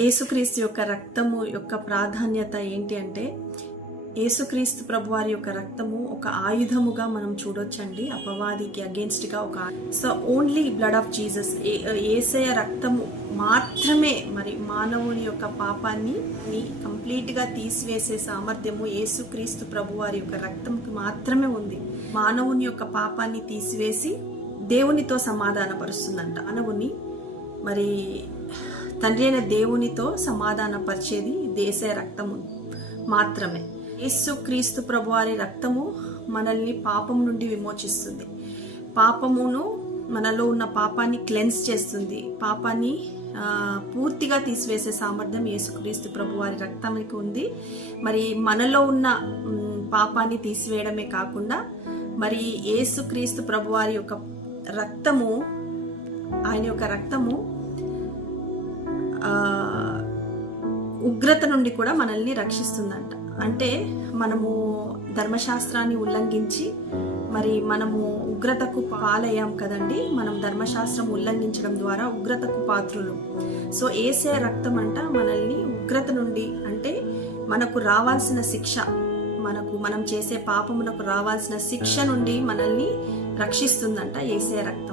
యేసుక్రీస్తు యొక్క రక్తము యొక్క ప్రాధాన్యత ఏంటి అంటే యేసుక్రీస్తు ప్రభువారి యొక్క రక్తము ఒక ఆయుధముగా మనం చూడొచ్చండి అపవాదికి అగేన్స్ట్గా ఒక so only blood of Jesus ఏసయ రక్తము మాత్రమే మరి మానవుని యొక్క పాపాన్ని కంప్లీట్గా తీసివేసే సామర్థ్యము యేసుక్రీస్తు ప్రభువారి యొక్క రక్తంకి మాత్రమే ఉంది. మానవుని యొక్క పాపాన్ని తీసివేసి దేవునితో సమాధానపరుస్తుందంట. మానవుని మరి తండ్రి అయిన దేవునితో సమాధానపరిచేది దేశ రక్తము మాత్రమే. యేసు క్రీస్తు ప్రభువారి రక్తము మనల్ని పాపం నుండి విమోచిస్తుంది. పాపమును మనలో ఉన్న పాపాన్ని క్లెన్స్ చేస్తుంది. పాపాన్ని పూర్తిగా తీసివేసే సామర్థ్యం యేసుక్రీస్తు ప్రభువారి రక్తానికి ఉంది. మరి మనలో ఉన్న పాపాన్ని తీసివేయడమే కాకుండా మరి యేసుక్రీస్తు ప్రభువారి యొక్క రక్తము ఆయన యొక్క రక్తము ఉగ్రత నుండి కూడా మనల్ని రక్షిస్తుందంట. అంటే మనము ధర్మశాస్త్రాన్ని ఉల్లంఘించి మరి మనము ఉగ్రతకు పాలయ్యాం కదండి మనం ధర్మశాస్త్రం ఉల్లంఘించడం ద్వారా ఉగ్రతకు పాత్రులు. సో ఏసే రక్తం అంట మనల్ని ఉగ్రత నుండి అంటే మనకు రావాల్సిన శిక్ష మనకు మనం చేసే పాపమునకు రావాల్సిన శిక్ష నుండి మనల్ని రక్షిస్తుందంట ఏసే రక్తం.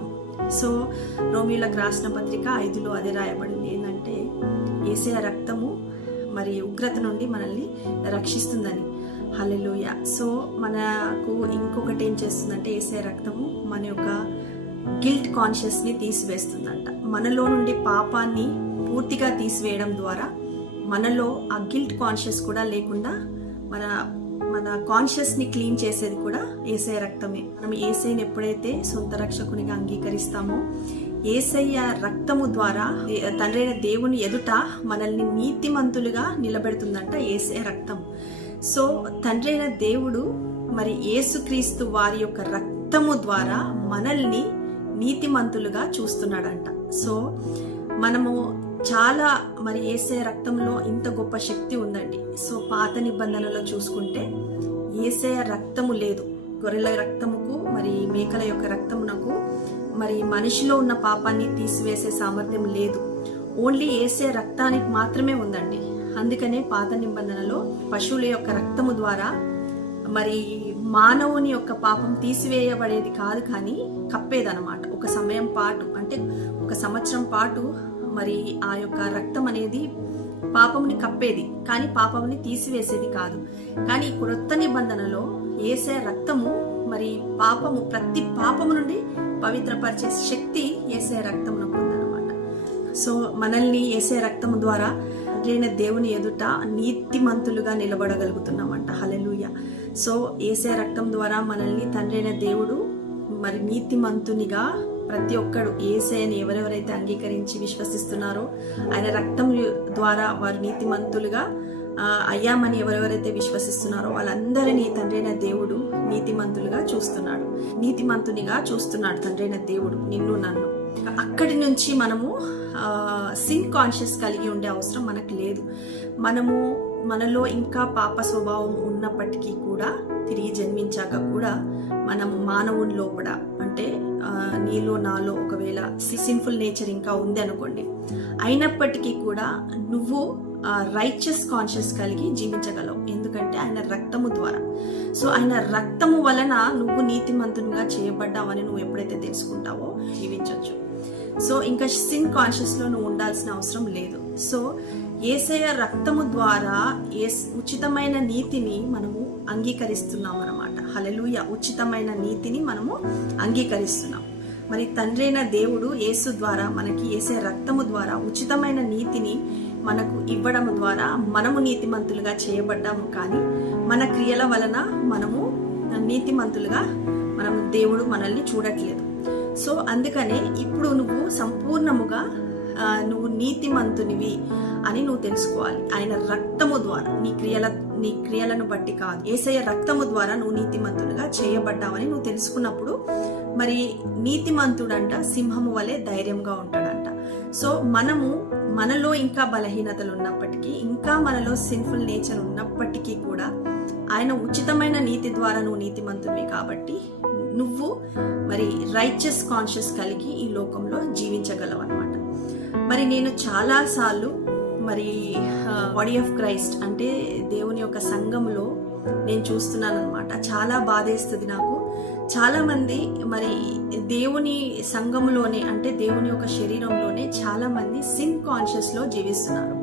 సో రోమిలకు రాసిన పత్రిక ఐదులో అది రాయబడింది. ఏంటంటే ఏసే రక్తము మరి ఉగ్రత నుండి మనల్ని రక్షిస్తుందని. హల్లెలూయ. సో మనకు ఇంకొకటి ఏం చేస్తుందంటే ఏసే రక్తము మన యొక్క గిల్ట్ కాన్షియస్ని తీసివేస్తుందంట. మనలో నుండి పాపాన్ని పూర్తిగా తీసివేయడం ద్వారా మనలో ఆ గిల్ట్ కాన్షియస్ కూడా లేకుండా మన మన కాన్షియస్ని క్లీన్ చేసేది కూడా ఏసఐ రక్తమే. మనం ఏసైని ఎప్పుడైతే సొంత రక్షకునిగా అంగీకరిస్తామో ఏసయ్య రక్తము ద్వారా తండ్రైన దేవుని ఎదుట మనల్ని నీతిమంతులుగా నిలబెడుతుందంట ఏసఐ రక్తం. సో తండ్రైన దేవుడు మరి ఏసుక్రీస్తు వారి యొక్క రక్తము ద్వారా మనల్ని నీతిమంతులుగా చూస్తున్నాడంట. సో మనము చాలా మరి ఏసే రక్తంలో ఇంత గొప్ప శక్తి ఉంది సో పాత నిబంధనలో చూసుకుంటే ఏసే రక్తము లేదు. గొర్రెల రక్తముకు మరి మేకల యొక్క రక్తమునకు మరి మనిషిలో ఉన్న పాపాన్ని తీసివేసే సామర్థ్యం లేదు. ఓన్లీ ఏసే రక్తానికి మాత్రమే ఉందండి. అందుకనే పాత నిబంధనలో పశువుల యొక్క రక్తము ద్వారా మరి మానవుని యొక్క పాపం తీసివేయబడేది కాదు కానీ కప్పేదనమాట ఒక సమయం పాటు అంటే ఒక సంవత్సరం పాటు మరి ఆ యొక్క రక్తం అనేది పాపముని కప్పేది కానీ పాపముని తీసివేసేది కాదు. కానీ క్రొత్త నిబంధనలో ఏసే రక్తము మరి పాపము ప్రతి పాపము నుండి పవిత్రపరిచే శక్తి ఏసే రక్తమునకు ఉందన్నమాట సో మనల్ని ఏసే రక్తము ద్వారా అయిన దేవుని ఎదుట నీతిమంతులుగా నిలబడగలుగుతున్నామంట. హలలుయ సో ఏసే రక్తం ద్వారా మనల్ని తండ్రైన దేవుడు మరి నీతిమంతునిగా ప్రతి ఒక్కడు ఏసైని ఎవరెవరైతే అంగీకరించి విశ్వసిస్తున్నారో ఆయన రక్తం ద్వారా వారు నీతిమంతులుగా అయ్యామని ఎవరెవరైతే విశ్వసిస్తున్నారో వాళ్ళందరినీ తండ్రైన దేవుడు నీతిమంతులుగా చూస్తున్నాడు. నీతిమంతునిగా చూస్తున్నాడు తండ్రైన దేవుడు నిన్ను నన్ను. అక్కడి నుంచి మనము సిన్ కాన్షియస్ కలిగి ఉండే అవసరం మనకు లేదు. మనము మనలో ఇంకా పాప స్వభావం ఉన్నప్పటికీ కూడా తిరిగి జన్మించాక కూడా మనము మానవుని లోపల అంటే నీలో నాలో ఒకవేళ సిన్ఫుల్ నేచర్ ఇంకా ఉంది అనుకోండి. అయినప్పటికీ కూడా నువ్వు రైచస్ కాన్షియస్ కలిగి జీవించగలవు. ఎందుకంటే ఆయన రక్తము ద్వారా. సో ఆయన రక్తము వలన నువ్వు నీతిమంతునిగా చేయబడ్డావని నువ్వు ఎప్పుడైతే తెలుసుకుంటావో జీవించవచ్చు సో ఇంకా సిన్ కాన్షియస్లో నువ్వు ఉండాల్సిన అవసరం లేదు. సో ఏసయ రక్తము ద్వారా ఏస్ ఉచితమైన నీతిని మనము అంగీకరిస్తున్నాం అనమాట హలలుయ ఉచితమైన నీతిని మనము అంగీకరిస్తున్నాం. మరి తండ్రైన దేవుడు యేసు ద్వారా మనకి ఏసే రక్తము ద్వారా ఉచితమైన నీతిని మనకు ఇవ్వడం ద్వారా మనము నీతిమంతులుగా చేయబడ్డాము కానీ మన క్రియల వలన మనము నీతిమంతులుగా మనం దేవుడు మనల్ని చూడట్లేదు. సో అందుకనే ఇప్పుడు నువ్వు సంపూర్ణముగా నువ్వు నీతిమంతునివి అని నువ్వు తెలుసుకోవాలి. ఆయన రక్తము ద్వారా నీ క్రియల నీ క్రియలను బట్టి కాదు. ఏసయ్య రక్తము ద్వారా నువ్వు నీతిమంతుడుగా చేయబడ్డావని నువ్వు తెలుసుకున్నప్పుడు మరి నీతిమంతుడంట సింహము వలె ధైర్యంగా ఉంటాడంట. సో మనము మనలో ఇంకా బలహీనతలు ఉన్నప్పటికీ ఇంకా మనలో సిన్ఫుల్ నేచర్ ఉన్నప్పటికీ కూడా ఆయన ఉచితమైన నీతి ద్వారా నువ్వు నీతిమంతుడివి కాబట్టి నువ్వు మరి రైచస్ కాన్షియస్ కలిగి ఈ లోకంలో జీవించగలవు అనమాట మరి నేను చాలాసార్లు మరి బాడీ ఆఫ్ క్రైస్ట్ అంటే దేవుని యొక్క సంఘంలో నేను చూస్తున్నాను అనమాట చాలా బాధేస్తుంది నాకు. చాలామంది మరి దేవుని సంఘంలోనే అంటే దేవుని యొక్క శరీరంలోనే చాలామంది సిమ్ సిన్ జీవిస్తున్నారు.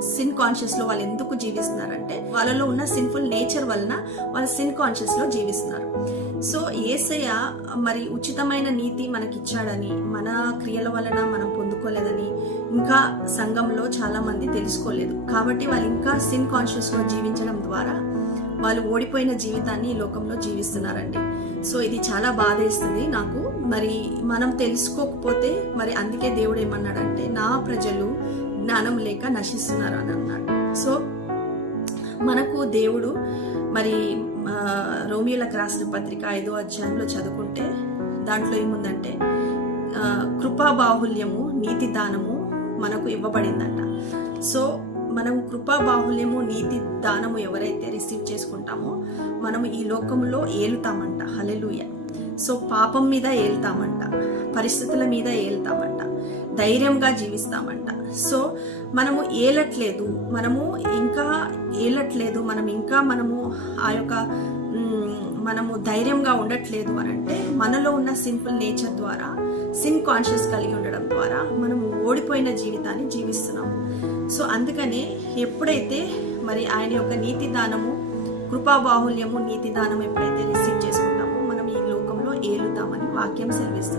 సిన్ కాన్షియస్లో వాళ్ళు ఎందుకు జీవిస్తున్నారంటే వాళ్ళలో ఉన్న సిన్ఫుల్ నేచర్ వలన వాళ్ళు సిన్ కాన్షియస్లో జీవిస్తున్నారు. సో ఏసయ్య మరి ఉచితమైన నీతి మనకిచ్చాడని మన క్రియల వలన మనం పొందుకోలేదని ఇంకా సంఘంలో చాలా మంది తెలుసుకోలేదు. కాబట్టి వాళ్ళు ఇంకా సిన్ కాన్షియస్లో జీవించడం ద్వారా వాళ్ళు ఓడిపోయిన జీవితాన్ని ఈ లోకంలో జీవిస్తున్నారండి. సో ఇది చాలా బాధేస్తుంది నాకు. మరి మనం తెలుసుకోకపోతే మరి అందుకే దేవుడు ఏమన్నాడంటే నా ప్రజలు జ్ఞానం లేక నశిస్తున్నారు అని అన్నాడు సో మనకు దేవుడు మరి రోమియోలకు రాసిన పత్రిక ఐదో అధ్యాయంలో చదువుకుంటే దాంట్లో ఏముందంటే కృపా బాహుల్యము నీతి దానము మనకు ఇవ్వబడిందంట. సో మనం కృపా బాహుల్యము నీతి దానము ఎవరైతే రిసీవ్ చేసుకుంటామో మనం ఈ లోకంలో ఏలుతామంట. హలెలుయ సో పాపం మీద ఏలుతామంట. పరిస్థితుల మీద ఏలుతామంట. ధైర్యంగా జీవిస్తామంట. సో మనము ఏలట్లేదు మనము ఇంకా ఏలట్లేదు మనం ఇంకా మనము ఆ యొక్క మనము ధైర్యంగా ఉండట్లేదు అని అంటే మనలో ఉన్న సింపుల్ నేచర్ ద్వారా సిన్ కాన్షియస్ కలిగి ఉండడం ద్వారా మనము ఓడిపోయిన జీవితాన్ని జీవిస్తున్నాము సో అందుకనే ఎప్పుడైతే మరి ఆయన యొక్క నీతి దానము కృపాబాహుల్యము నీతి దానం ఎప్పుడైతే రిసీవ్ చేసుకుంటామో మనం ఈ లోకంలో ఏలుతామని వాక్యం సెలవిస్తుంది.